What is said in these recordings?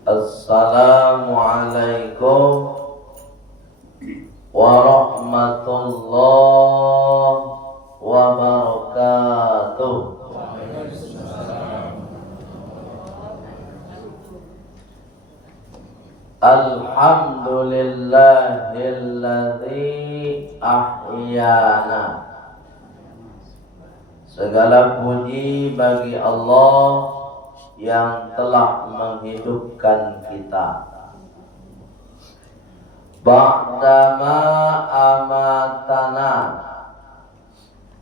Assalamualaikum warahmatullahi wabarakatuh. Alhamdulillahilladzi ahyana. Segala puji bagi Allah yang telah menghidupkan kita. Ba'dama amatana,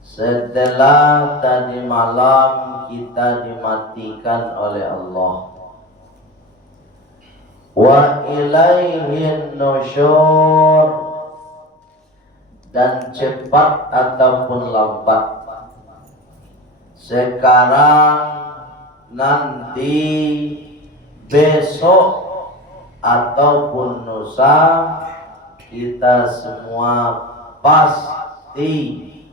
setelah tadi malam kita dimatikan oleh Allah. Wa ilaihin nusyur, dan cepat ataupun lambat, sekarang, nanti, besok, ataupun lusa, kita semua pasti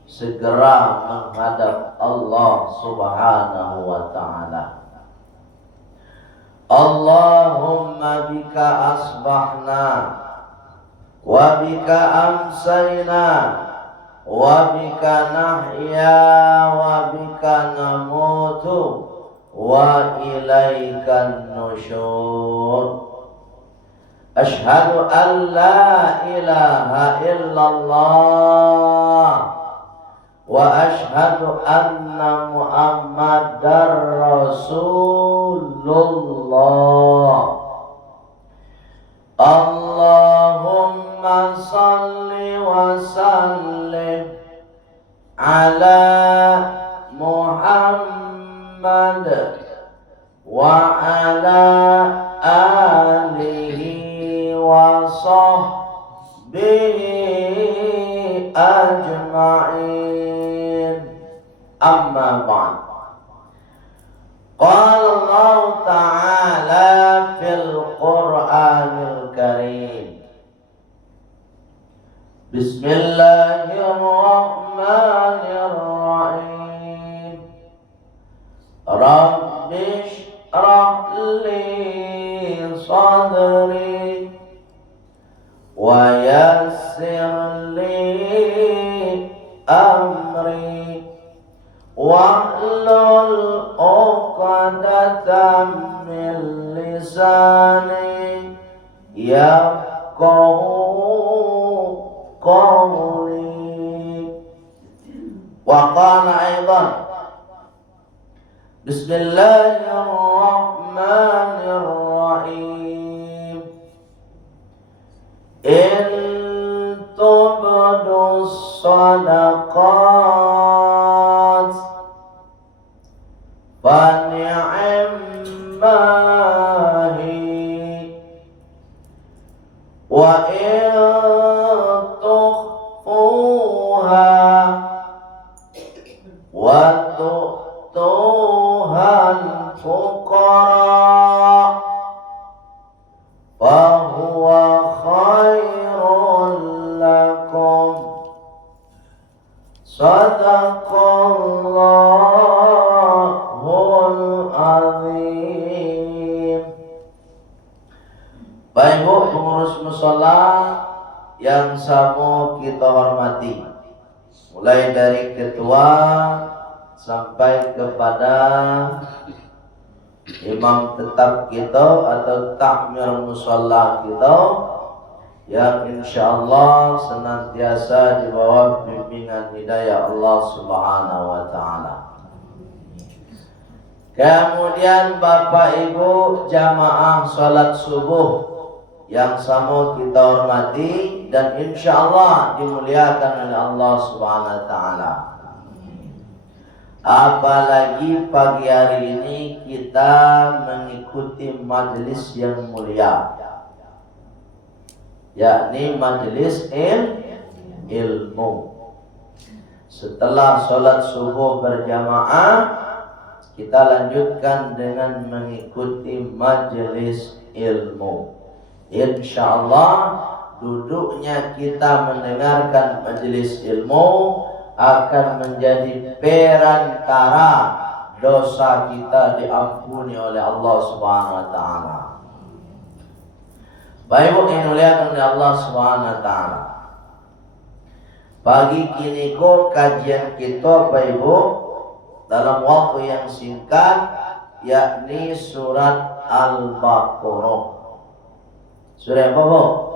segera menghadap Allah Subhanahu wa ta'ala. Allahumma bika asbahna wa bika amsayna wa bika nahya wa bika namutu wa ilaikan nusyur. Ashhadu an la ilaha illallah wa ashhadu anna Muhammadar Rasulullah. Allahumma salli wa sallim ala Muhammad wa ala alihi wa sahbihi ajma'in. Amma ba'd. Qala Allah ta'ala fil Qur'anil Karim. Bismillahirrahmanirrahim. Rabbi shrah li sadri wa yassir li amri wahlul 'uqdatam min lisani yafqahu qawli. Wa qala aidan Bismillahirrahmanirrahim. In tubdu sadaqat fa ni'mahi wa in tukhfuha wa tu'tuhal fuqara fa huwa khairul lakum. Sadaqallahul azim. Baik Bu, pengurus mushola yang samu kita hormati, mulai dari ketua sampai kepada imam tetap kita atau takmir mushola kita, yang insyaallah senantiasa di bawah bimbingan hidayah Allah Subhanahu wa ta'ala. Kemudian Bapak Ibu jamaah salat subuh yang sama kita hormati dan insyaallah dimuliakan oleh Allah Subhanahu wa ta'ala. Apalagi pagi hari ini kita mengikuti majelis yang mulia, yakni majelis ilmu. Setelah sholat subuh berjamaah, kita lanjutkan dengan mengikuti majelis ilmu. Insyaallah duduknya kita mendengarkan majelis ilmu akan menjadi perantara dosa kita diampuni oleh Allah Subhanahu wa ta'ala. Baik yang dimuliakan oleh Allah Subhanahu wa taala. Pagi kini ko kajian kita Bapak Ibu dalam waktu yang singkat, yakni surat Al-Baqarah. Surah apa Bu?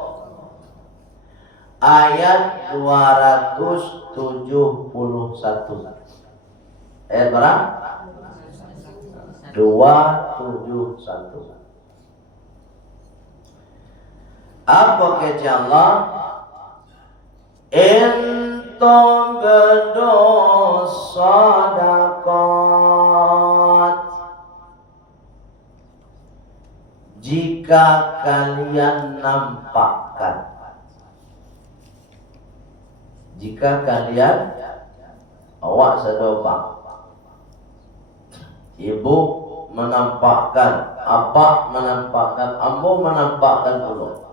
Ayat 271. Ayat berapa? 271. Apa kata Allah? Intum berdosadaqat, jika kalian nampakkan, jika kalian awak sedopang, ibu menampakkan, apa menampakkan, ambo menampakkan dulu.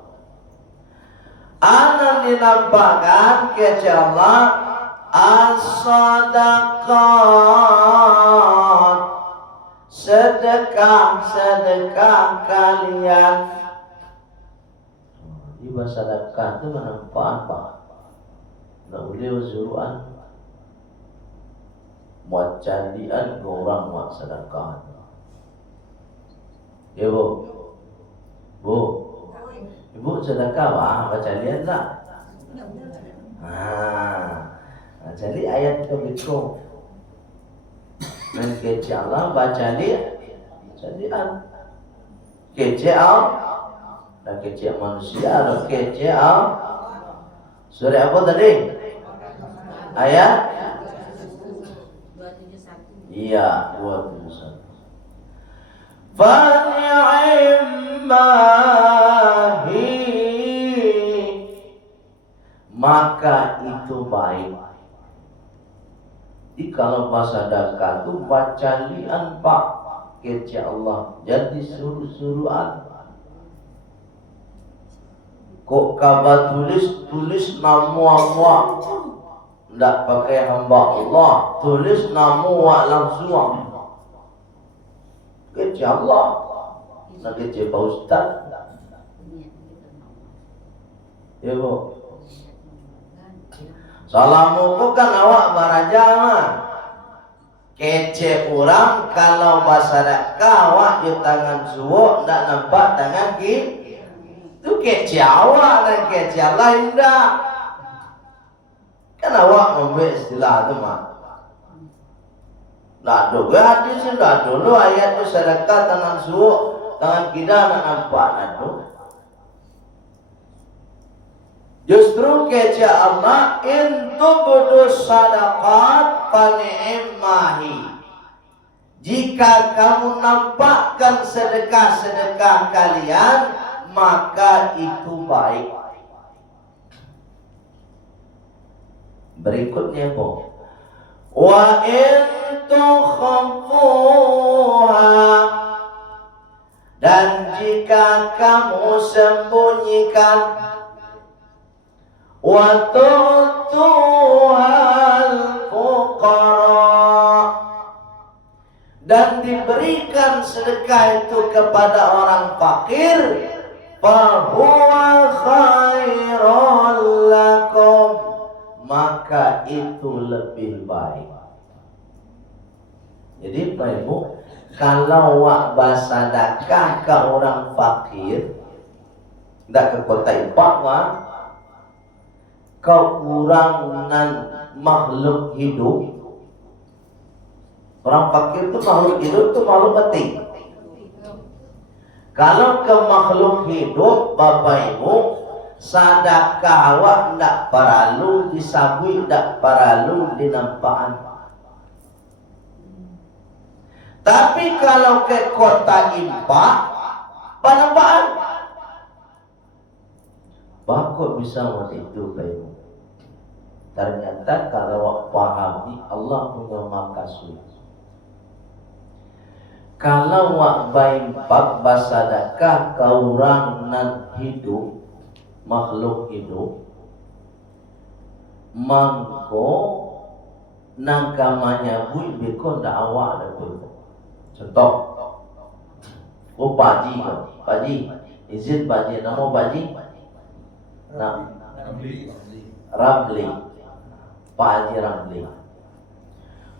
Anak dinampakkan kata Allah as-sadaqat, sedekah kalian. Iba sedekah itu menampak apa? Nak boleh uzuruan buat candian ke orang buat sedekah. Ya Bu? Bu? Ibu sedekah baca lihat tak? Jadi ayat begitu. Dan kece Allah baca lihat. Jadi kece Allah dan kece manusia dan kece Allah. Surah apa tadi? Ayat? Iya, 271. Fani'immahi, maka itu baik. Jadi kalau bahasa sedekah itu baca lian pak kece Allah, jadi suruh-suruhan. Kok kabar tulis nama ndak pakai hamba Allah, tulis nama langsung. Kece Allah, nak kece Pak Ustaz. Ya Bu. Salamuku kan awak baraja mah. Kece orang kalau bersedekah awak di tangan suwo ndak nampak tangan kiri. Itu kece awak dan kece Allah indah. Kan awak memberi istilah itu mah. Nah, doa hadis sudah dulu ayat itu sedekah tangan suwo, tangan kiri nak nampak nado. Justru kece Allah intu budus sadaqat fani'immahi. Jika kamu nampakkan sedekah kalian, maka itu baik. Berikutnya Bu. Wa intu khamfuha, dan jika kamu sembunyikan, wa tu'tuhal fuqara, dan diberikan sedekah itu kepada orang fakir, fahuwa khairul lakum, maka itu lebih baik. Jadi Pak Ibu, kalau wak bersedekah ke orang fakir, tidak ke kota Ipak wak, kekurangan makhluk hidup. Orang fakir itu makhluk hidup, itu makhluk penting. Kalau ke makhluk hidup Bapak Ibu, sedekah awak ndak perlu disabui, ndak perlu dinampakkan. Tapi kalau ke kota Impak, penampakkan. Kok bisa waktu itu Pak Ibu? Ternyata kalau pahami Allah punya makasih. Kalau wak baimpak basadakah kaurangan hidup, makhluk hidup, mangko nangkamanya bui beko ndak awak dah tu. Contoh, paji, Izin Pak Haji, nama Pak Haji? Ramli. Pak Haji Ramli.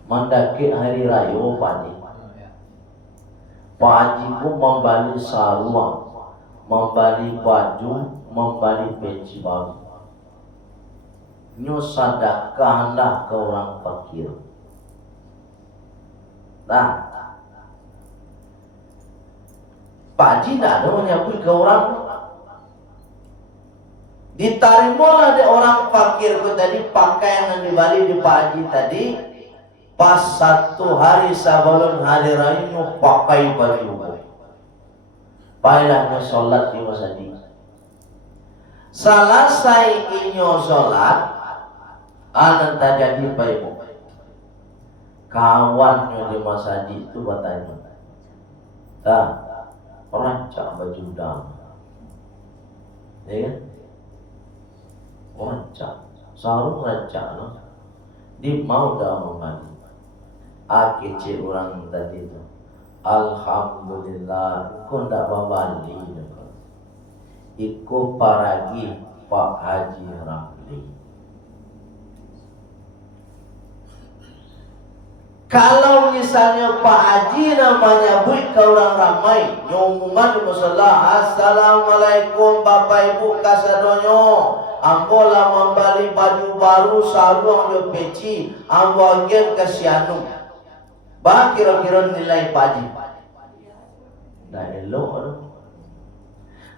Mendaki hari raya Pak Haji. Pak Haji pun membeli sarung, membeli baju, membeli peci baru. Nyo sedekahlah ke orang fakir. Nah, Pak Haji tidak ada menyambut ke orang. Ditarimalah di orang fakir itu tadi pakaian yang dibeli di Pak Haji tadi. Pas satu hari sebelum hari raya nyo pakai baju. Baiklah nyo sholat di masjid. Selesai inyo sholat, anak terjadi baikmu. Kawannya di masjid itu bertanya, "Dah, rancak baju dalam." Ya kan? Rancak, sarung rancak no. Di mau dah mandi. Kecil orang tadi itu, alhamdulillah, kau ndak membali. Iku paragi Pak Haji Ramli. Kalau misalnya Pak Haji namanya buik ke orang ramai, nyumuman di musala, assalamualaikum Bapak Ibu kasadonyo, ambola membeli baju baru, sarung yo peci, ambo agen kasianu. Bah kira-kira nilai Pak Haji. Nah elok.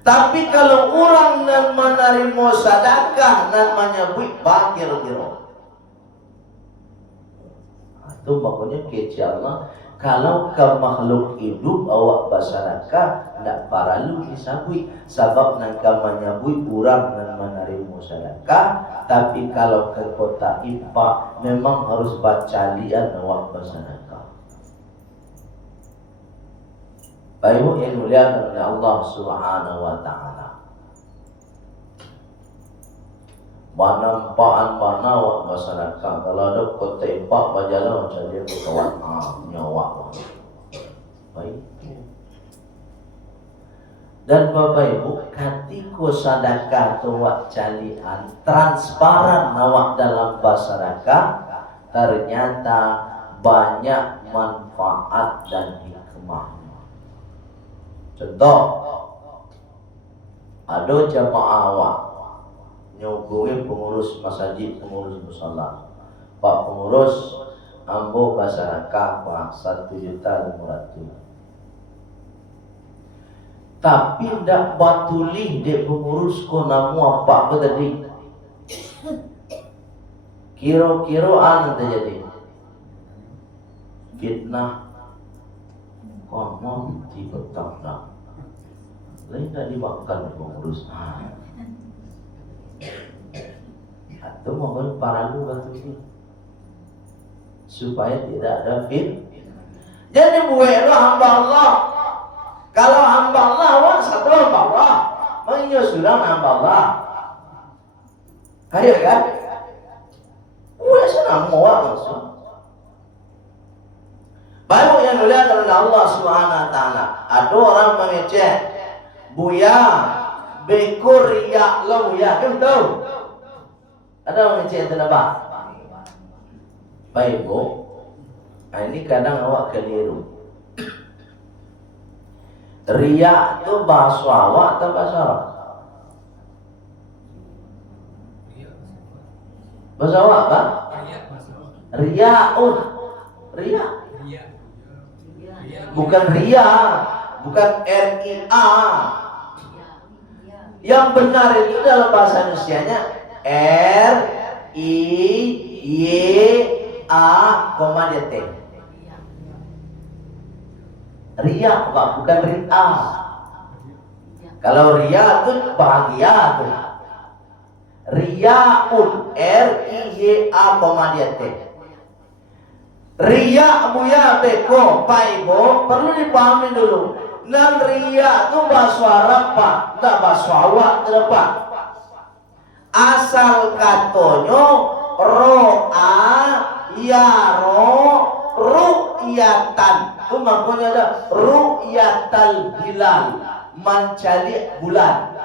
Tapi kalau orang yang menerima sedekah namanya buik, bah kira-kira. Itu makanya kece Allah. Kalau ke makhluk hidup awak bersedekah, tidak perlu disabui. Sebab namanya buik orang yang menerima sedekah. Tapi kalau ke kota Ipa, memang harus baca lian awak bersedekah. Baik yang mulia oleh Allah Subhanahu wa taala. Manampaan mana awak masyarakat. Kalau ada kota Ipak bajalah macam dia berkawan nyawa. Baik. Dan Bapak Ibu, ketika sedekah tu awak calian transparan awak dalam masyarakat, ternyata banyak manfaat dan hikmah. Contoh, ada jamaah awak nyuguhi pengurus masjid, pengurus musala. Pak pengurus, ambo masyarakat Pak 1.500.000. Tapi ndak batuli dek pengurus ko namu apa tadi. Kira-kira anu terjadi fitnah. Konon dibetak dah. Lain tak dimakan pengurus. Atau mohon para lu batu ini supaya tidak ada fit. Jadi buahlah hamba Allah. Kalau hamba Allah, awak satu hamba Allah. Mengingat sudah hamba Allah. Ayo kan? Buah senang awak langsung. Baru yang mulia oleh Allah Subhanahu wa taala. Ada orang mengecek, "Buya, bekur riak lo buya." Kamu tahu? Ada orang mengecek itu apa? Baik Bu. Ini kadang awak keliru. Riak itu bahasa awak atau bahasa Arab? Bahasa awak apa? Riaun. Riak. Bukan ria, bukan RIA. Yang benar itu dalam bahasa Indonesianya RIYA, dia T. Ria Pak, bukan ria. Kalau ria itu bahagia tuh. Riaun, RIYA, dia T. Riya buya beko paibo perlu dipahami dulu. Nan riya itu bahasa Arab Pak, tidak bahasa awak Pak. Asal katonyo ro'a yaro ru'yatan. Itu maknanya ada ru'yatal hilal. mencari bulan.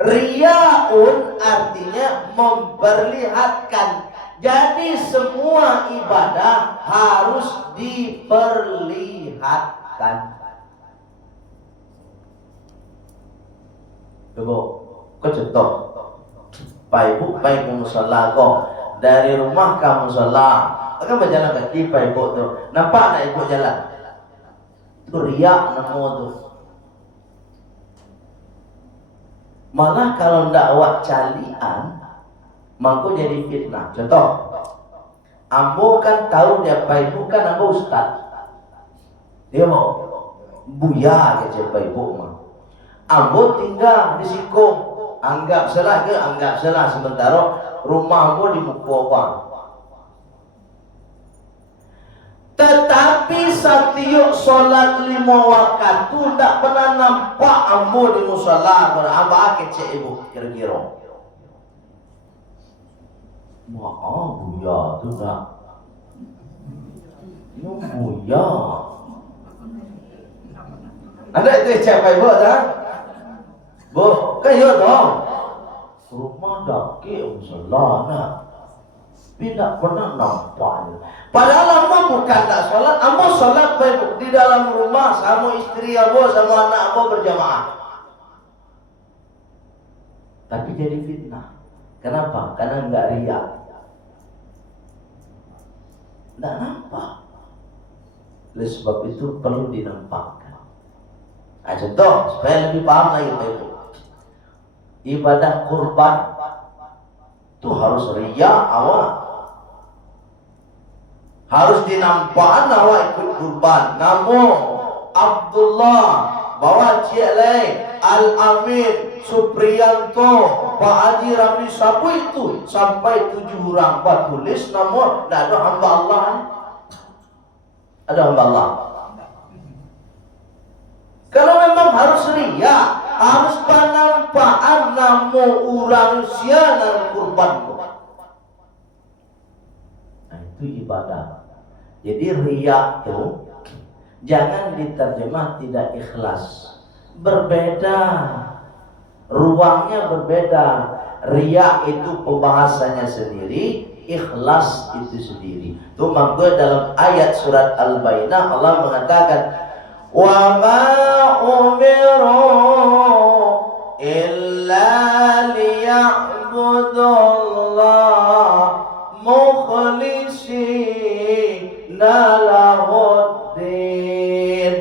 Riyaun artinya memperlihatkan. Jadi semua ibadah harus diperlihatkan. Coba, kau contoh. Pak Ibu baik ke musala kau, dari rumah ke musala, akan berjalan kaki Pak Ibu tu. Nampak tak Ibu jalan? Tu riak nama tu. Malah kalau ndak awak calian, mangko jadi fitnah. Contoh, ambo kan tahu dia Pak Ibu kan ambo ustaz. Dia mau buya ke Pak Ibu mah. Ambo tinggal di Sikong. Anggap salah ke anggap salah, sementara rumah ambo di Bukoba. Tetapi setiap solat 5 waktu tu tak pernah nampak ambo di musala. Apa kecek Ibu kira-kira? Maaf buya tu tak. Ini buya. Ada itu siapa Ibu tak? Bu, kan ya dong. Rumah daki musala nak. Tidak pernah nampak. Padahal ambo bukan tak sholat, ambo sholat baik di dalam rumah sama istri ambo sama anak ambo berjamaah. Tapi jadi fitnah. Kenapa? Karena enggak riak. Enggak nampak. Oleh sebab itu perlu dinampakkan. Nah, contoh supaya lebih paham lagi Pak Ibu. Ibadah kurban itu harus riak awak. Harus dinampakkan awak ikut kurban. Namun Abdullah bawa cik lain Al-Amin Supriyanto Pak Haji Ramli Sabu itu sampai 7 orang buat tulis namun tidak ada hamba Allah. Ada hamba Allah. Kalau memang harus riak, harus penampakan namun orang sia dan kurban. Nah itu ibadah. Jadi riak itu jangan diterjemah tidak ikhlas. Berbeda, ruangnya berbeda. Riak itu pembahasannya sendiri, ikhlas itu sendiri. Itu makanya dalam ayat surat Al-Bayyinah Allah mengatakan, wa ma umiru illa liya'budullah mukhlishina lahuddin,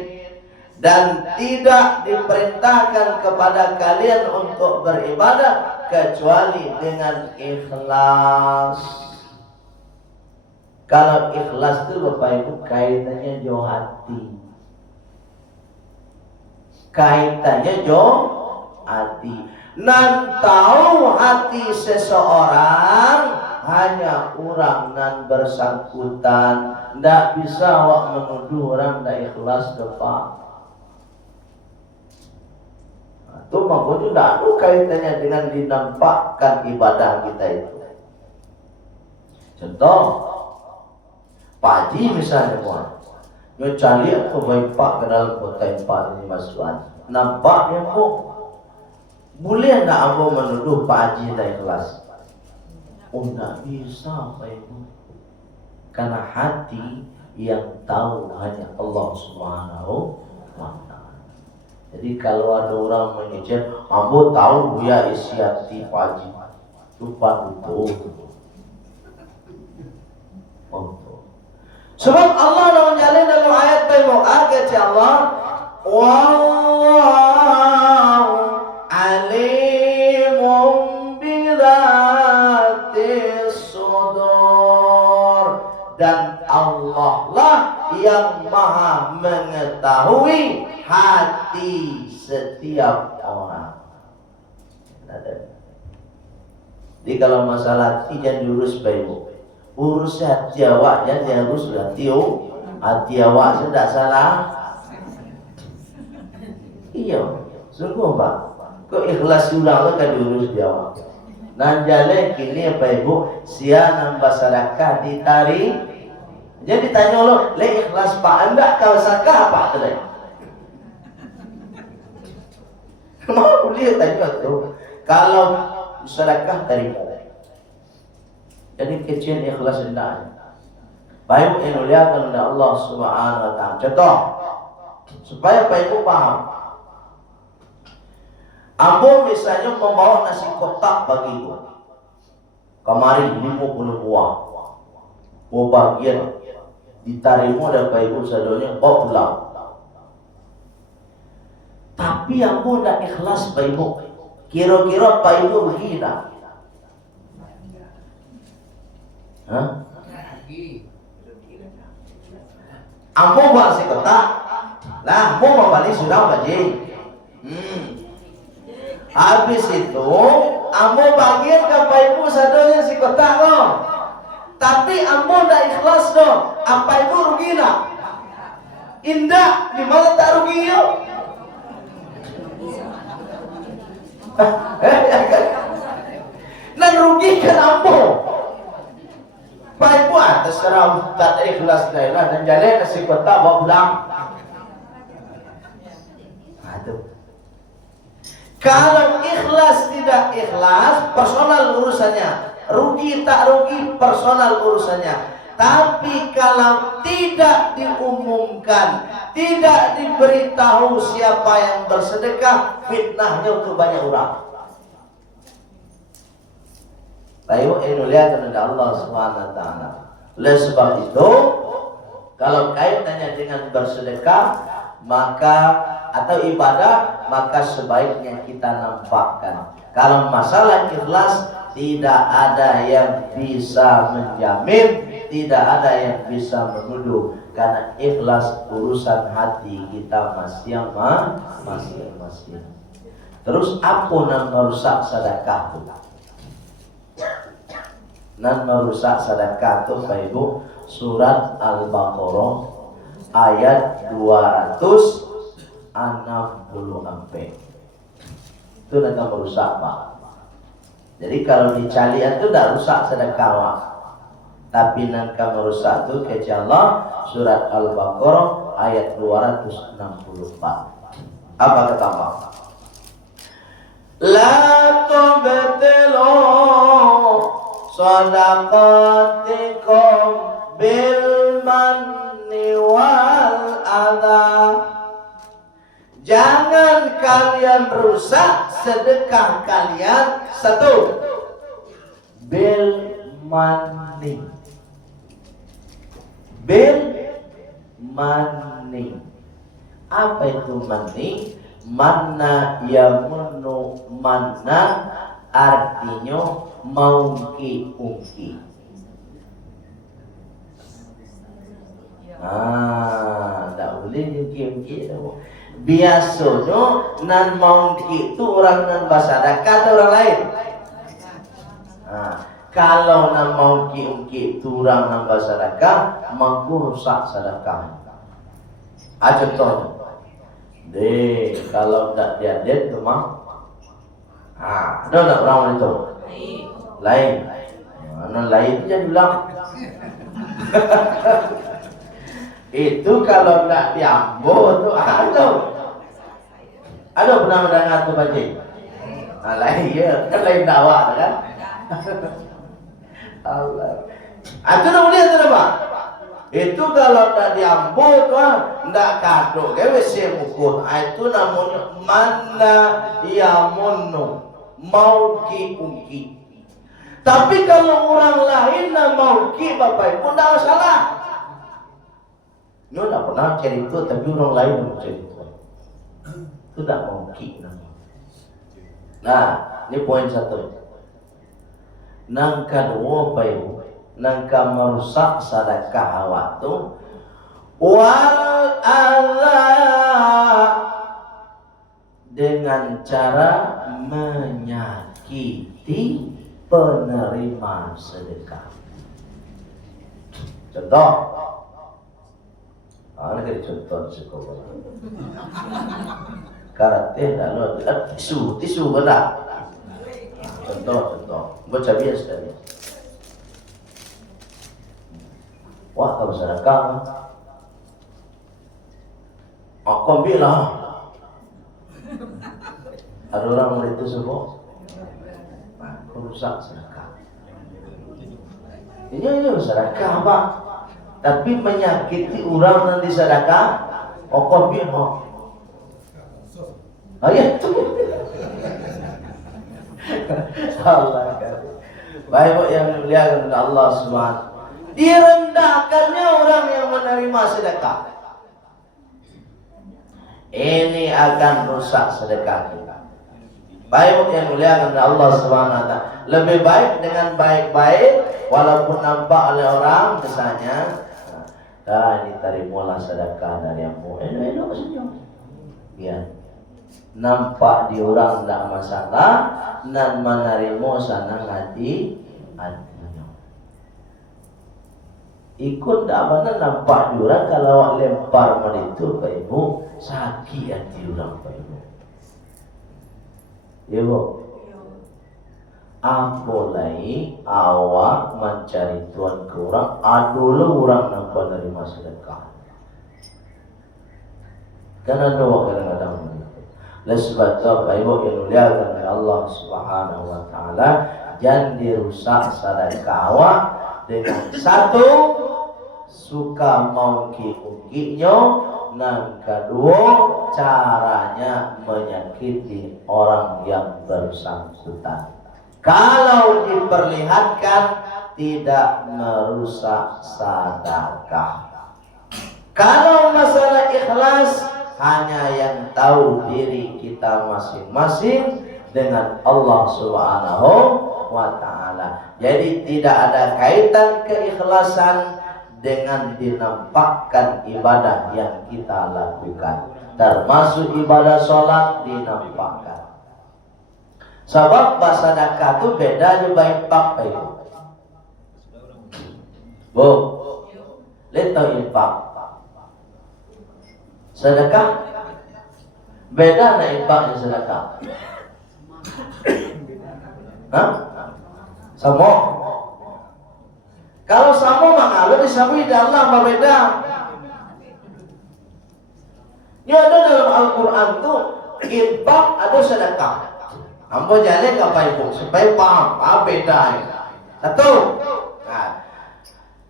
dan tidak diperintahkan kepada kalian untuk beribadah kecuali dengan ikhlas. Kalau ikhlas itu Bapak Ibu kaitannya jauh hati. Kaitannya jauh hati. Nan tahu hati seseorang hanya orang nan bersangkutan. Ndak bisa awak menuduh orang ndak ikhlas depan. Itu maksudnya ndak ada kaitannya dengan dinampakkan ibadah kita itu. Contoh, Pak Haji misalnya buat cari apa baik Pak ke dalam kota Pak ini masukan. Nampaknya kok boleh tak apa menuduh Pak Haji tak ikhlas? Oh tak bisa Pak Ibu. Karena hati yang tahu hanya Allah Subhanahu wa ta'ala. Jadi kalau ada orang mengejek, ambo tahu ya isi hati Pak Haji. Lupa itu. Sebab Allah nak menjalin dalam ayat Taimur kata Allah, wallahu alimun bidzati sudur, dan Allah lah yang maha mengetahui hati setiap orang. Jadi kalau masalah hati jangan diurus baik-baik. Urus hati awak jangan urus hati awak sudah salah. Iya, sungguh Pak. Kok ikhlas ulang kan diurus dia awak. Nan jale kini apa Ibu sia masyarakat ditarik. Jadi tanya lo, le ikhlas Pak anda kau sakah Pak tadi? Mau lihat aja tuh. Kalau sedekah terima. Jadi kecil ikhlas hendaknya. Baik yang muliakan oleh Allah Subhanahu wa taala. Contoh supaya Bapak Ibu paham. Ambo misalnya membawa nasi kotak bagi Ibu. Kemarin 50 buah. Mau bagian diterima dan Bapak Ibu sadonya bawa pulang. Tapi Ambo tidak ikhlas Bapak Ibu. Kira-kira Bapak Ibu rugi tak? Hah? Ambo buat si kotak. Lah, mau balik sudah baji. Habis itu, ambo bagian ke Bapak Ibu sadonya si kotak loh. Tapi ambo tidak ikhlas loh. Apa Ibu rugi nak? Indah, di mana tak rugi yuk? Nan rugi kan ambo. Bapak Ibu atas terang tak ikhlas dah dan jalan nasi kotak bawa pulang. Aduh. Kalau ikhlas tidak ikhlas personal urusannya, rugi tak rugi personal urusannya. Tapi kalau tidak diumumkan, tidak diberitahu siapa yang bersedekah, fitnahnya untuk banyak orang. Baik, ini lihat dari Allah Subhanahu wa taala. Oleh sebab itu, kalau kaitannya dengan bersedekah, maka atau ibadah, maka sebaiknya kita nampakkan. Kalau masalah ikhlas, tidak ada yang bisa menjamin, tidak ada yang bisa menuduh, karena ikhlas urusan hati kita masing-masing. Terus apa yang merusak sedekah itu? Nan merusak sedekah itu Bapak Ibu, surat Al-Baqarah ayat 264. Itu nanti merusak Pak. Jadi kalau dicalian itu tidak rusak sedekah Pak. Tapi nanti merusak itu kejar Allah, surat Al-Baqarah ayat 264. Apa kata Pak? La tubtilu sadaqatikum bil manni wal adha. Jangan kalian rusak sedekah kalian. Satu, bil manni. Bil manni. Apa itu manni? Manna yamunnu manna, artinya mungki-ungki. Tak boleh ungki-ungki. Biasanya nan mungki itu orang nan bersedekah atau orang lain. Kalau nan mungki-ungki itu orang nan bersedekah, mampu rusak sedekah. Contohnya, kalau tak diadet tu mah, ada tak orang itu? Lain. Mana lain je bilang. Itu kalau tak diambil tu ada. Ada pernah mendengar tu baca? Lain ya, kan lain dakwah kan? Allah. Itu nak boleh tu apa? Itu kalau tak diambil tu tak kado, kewe semukun. Itu namanya mana yamunnu, mauki-ungki. Tapi kalau orang lain nak mauki Bapak Ibu tak masalah. Ini tak pernah cerita, tapi orang lain nak cerita. Itu tak mauki. Nah, ini poin satu. Nang kedua Bapak Ibu, nangka merusak sedekah awak tu wal adha, dengan cara menyakiti penerima sedekah. Contoh, ini jadi contoh di sekolah. Karate lalu tisu benar. Contoh, baca biasa sekali. Wah, kalau sedekah, aku ambil lah. Ada orang murid itu semua rusak sedekah. Ini sedekah apa? Tapi menyakiti orang nanti sedekah, okor bino. Ayat itu. Allah kan. Baik yang dimuliakan oleh Allah Subhanahu. Direndahkannya orang yang menerima sedekah. Ini akan rusak sedekah kita. Baik yang dimuliakan oleh Allah Subhanahu wa taala. Lebih baik dengan baik-baik walaupun nampak oleh orang misalnya, ini terimalah sedekah dari aku. Elok senyum. Ya. Nampak di orang tidak masalah dan menerima sana hatinya. Ikut tak mana nampak di orang kalau awak lempar itu ke ibu sakit hati orang ke ibu. Ya bu. Apalagi awak mencari tuan ke orang, adalah orang nampak menerima sedekah. Karena doa kadang-kadang. Sebab itu ibu yang dimuliakan oleh Allah Subhanahu wa taala, jangan dirusak sedekah awak dengan satu suka mungki-mungkinya, dan kedua caranya menyakiti orang yang bersangkutan. Kalau diperlihatkan tidak merusak sedekah. Kalau masalah ikhlas, hanya yang tahu diri kita masing-masing dengan Allah Subhanahu wa taala. Jadi tidak ada kaitan keikhlasan dengan dinampakkan ibadah yang kita lakukan. Termasuk ibadah sholat dinampakkan. Sebab bersedekah itu beda juga infak itu. Bu, lihat infak. Sedekah beda dengan infak dan sedekah. Hah? Sama. Kalau sama mengalir disabui di Allah berbeda. Ini ada dalam Al-Quran tuh infak ada sedekah. Ambo jalan ke Pak Ibu supaya paham apa bedanya. Satu. Nah,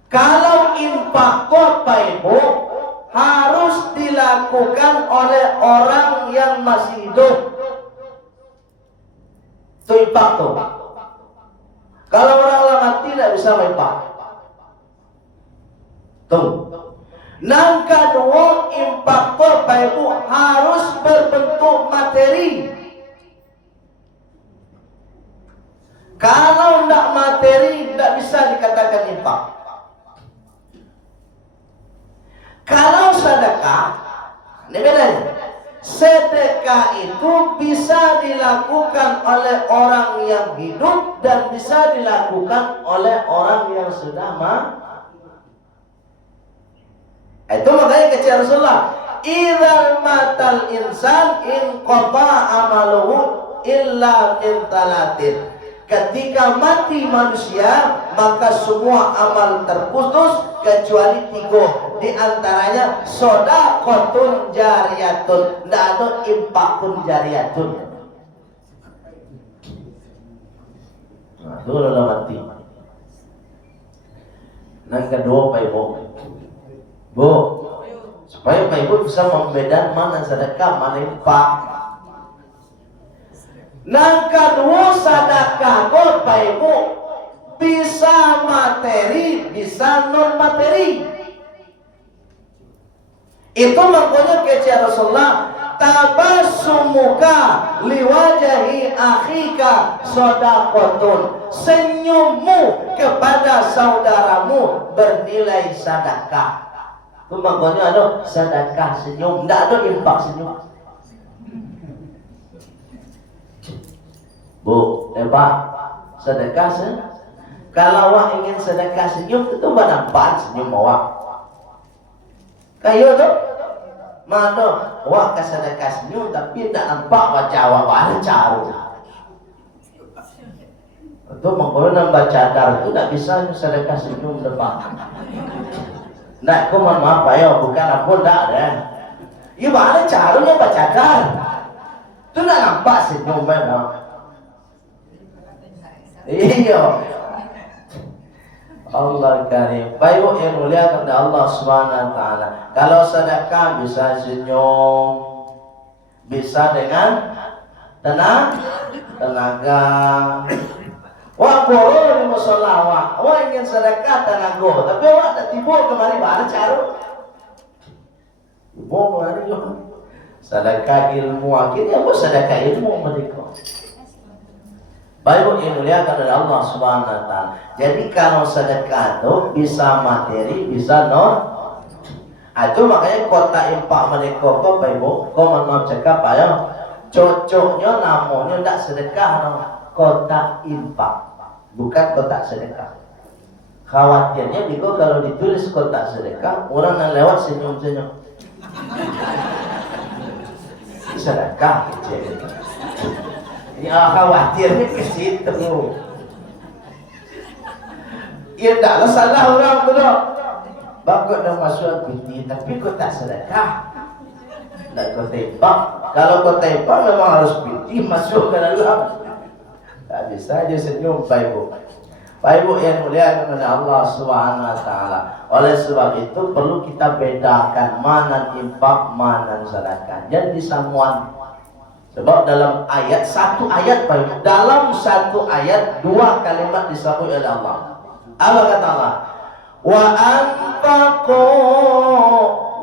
kalau infak Pak Ibu harus dilakukan oleh orang yang masih hidup. Itu infak tuh. Kalau orang mati tidak bisa infak. Tuh. Yang kedua, infak Pak Ibu harus berbentuk materi. Kalau tidak materi, tidak bisa dikatakan infak. Kalau sedekah, ini bedanya. Sedekah itu bisa dilakukan oleh orang yang hidup dan bisa dilakukan oleh orang yang sudah mati. Itu makanya kata Rasulullah, "Idzal matal insan in qata amaluhu illa min talatin." Ketika mati manusia, maka semua amal terputus kecuali 3. Di antaranya shadaqatun jariyatun, tidak ada infakun jariyatun. Nah, itu udah mati. Yang kedua, Pak Ibu, Bu, supaya Pak Ibu bisa membedakan mana sedekah, mana infak. Yang kedua, sedekah Bapak Ibu bisa materi, bisa non materi. Itu makanya kata Rasulullah, tabassumuka liwajahi akhika shadaqatun. Senyummu kepada saudaramu bernilai sedekah. Itu makanya ada sedekah senyum, tidak ada infak senyum. Bu, Pak, sedekah kalau awak ingin sedekah senyum itu manfaat senyum awak. Kayu tu, mana awak ke sedekah senyum tapi tidak nampak wajah awak ada caru. Itu menggunakan baca dar itu tidak bisa sedekah senyum depan. Nak, aku mohon maaf Pak, ya bukan aku tidak ada. Ia ada carunya baca dar. Itu Itu nak nampak senyum mana? Iya. Allah Karim. Baik yang mulia kepada Allah Subhanahu wa taala. Kalau sedekah bisa senyum, bisa dengan tenaga. Wah, boleh di musala wah ingin sedekah tenaga, tapi awak tak tiba kemari baca caru. Tiba kemari juga. Sedekah ilmu akhirnya apa sedekah ilmu mereka. Baik yang mulia kepada Allah Subhanahu wa taala. Jadi kalau sedekah itu bisa materi, bisa non. Itu makanya kota impak mereka kok Bapak Ibu, kok mau cakap ya. Cocoknya namanya tak sedekah, no. Kota impak, bukan kotak sedekah. Khawatirnya juga kalau ditulis kotak sedekah, orang yang lewat senyum-senyum. Sedekah kecil. Ya khawatirnya ke situ. Ya taklah salah orang tu dah. Bagus dah masuk binti, tapi kau tak sedekah. Tak kau tembak. Kalau kau tembak memang harus binti masuk ke dalam. Tak bisa aja senyum Pak Ibu. Pak Ibu yang mulia kepada Allah Subhanahu wa taala. Oleh sebab itu perlu kita bedakan mana infak, mana sedekah. Jangan disamuan. Sebab dalam ayat satu ayat Pak Ibu, dalam satu ayat dua kalimat disebut oleh Allah. Apa kata Allah? Wa anfaqu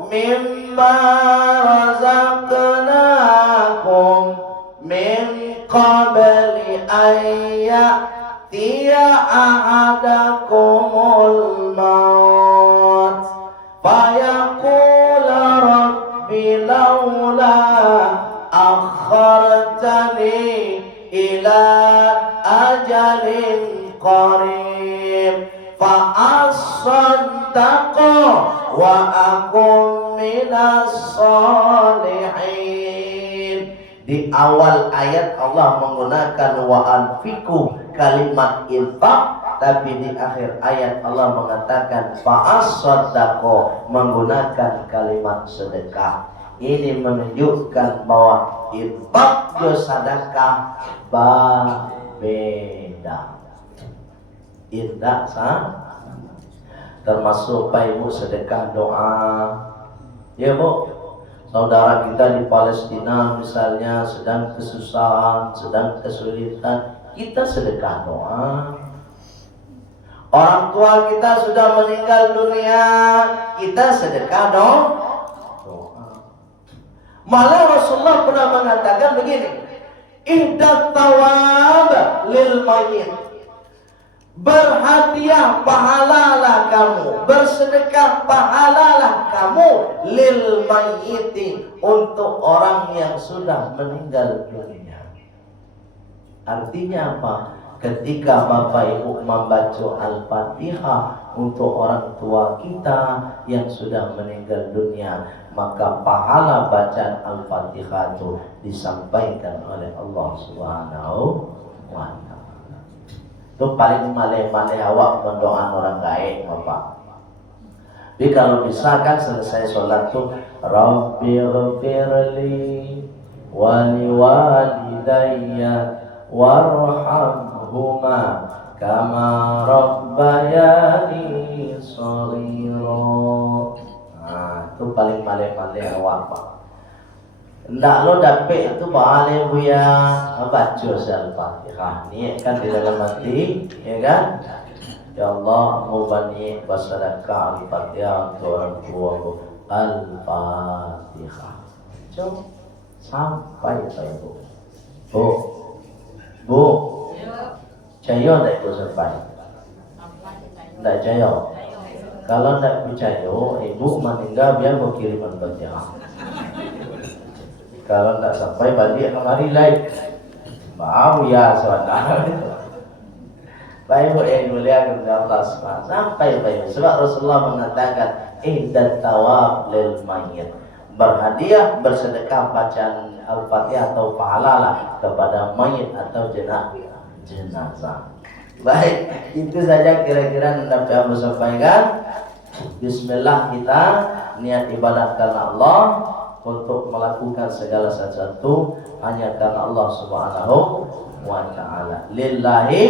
mimma razaqnakum min qabli an ya'tiya ahadakumul maut fayaqula rabbi laula akhartani ila ajalin qarib fa asaddaqa wa akum minas solihin. Di awal ayat Allah menggunakan wa anfiqu kalimat infak, tapi di akhir ayat Allah mengatakan fa asaddaqa menggunakan kalimat sedekah. Ini menunjukkan bahwa infak dan sedekah berbeda. Indah termasuk Pak Ibu sedekah doa. Ya Bu, saudara kita di Palestina misalnya sedang kesusahan, sedang kesulitan, kita sedekah doa. Orang tua kita sudah meninggal dunia, kita sedekah doa. Malah Rasulullah pernah mengatakan begini, ihdat tawab lil mayyit, berhadiah pahalalah kamu, bersedekah pahalalah kamu lil mayyiti, untuk orang yang sudah meninggal dunia. Artinya apa? Ketika Bapak Ibu membaca Al-Fatihah untuk orang tua kita yang sudah meninggal dunia, maka pahala bacaan Al-Fatihah itu disampaikan oleh Allah Subhanahu wa taala. Itu paling malih-malih awak mendoakan orang gaib Bapak. Jadi kalau bisa kan selesai sholat tuh Rabbi ghfirli wa liwalidayya warhamhuma kama rabbayani shaghira. Nah, itu paling malih-malih awak Pak. Ndak lo dapet itu paling buya baca Al-Fatihah. Ni kan di dalam hati, ya kan? Ya Allah, mubani bersedekah Al-Fatihah untuk orang tuaku. Al-Fatihah. Jom sampai saya Bu, percaya tak Ibu sampai? Tak percaya. Kalau tak percaya, Ibu meninggal biar mau kiriman Fatihah. Kalau tak sampai balik kemari lain. Mau ya saudara. Baik Bu yang mulia kepada Allah SWT. Sampai baik. Sebab Rasulullah mengatakan ihdat tawab lil mayyit, berhadiah bersedekah bacaan Al-Fatihah atau pahala kepada mayit atau jenazah. Baik, itu saja kira-kira yang dapat saya sampaikan. Bismillah, kita niat ibadah karena Allah. untuk melakukan segala sesuatu hanya karena Allah Subhanahu wa taala. Lillahi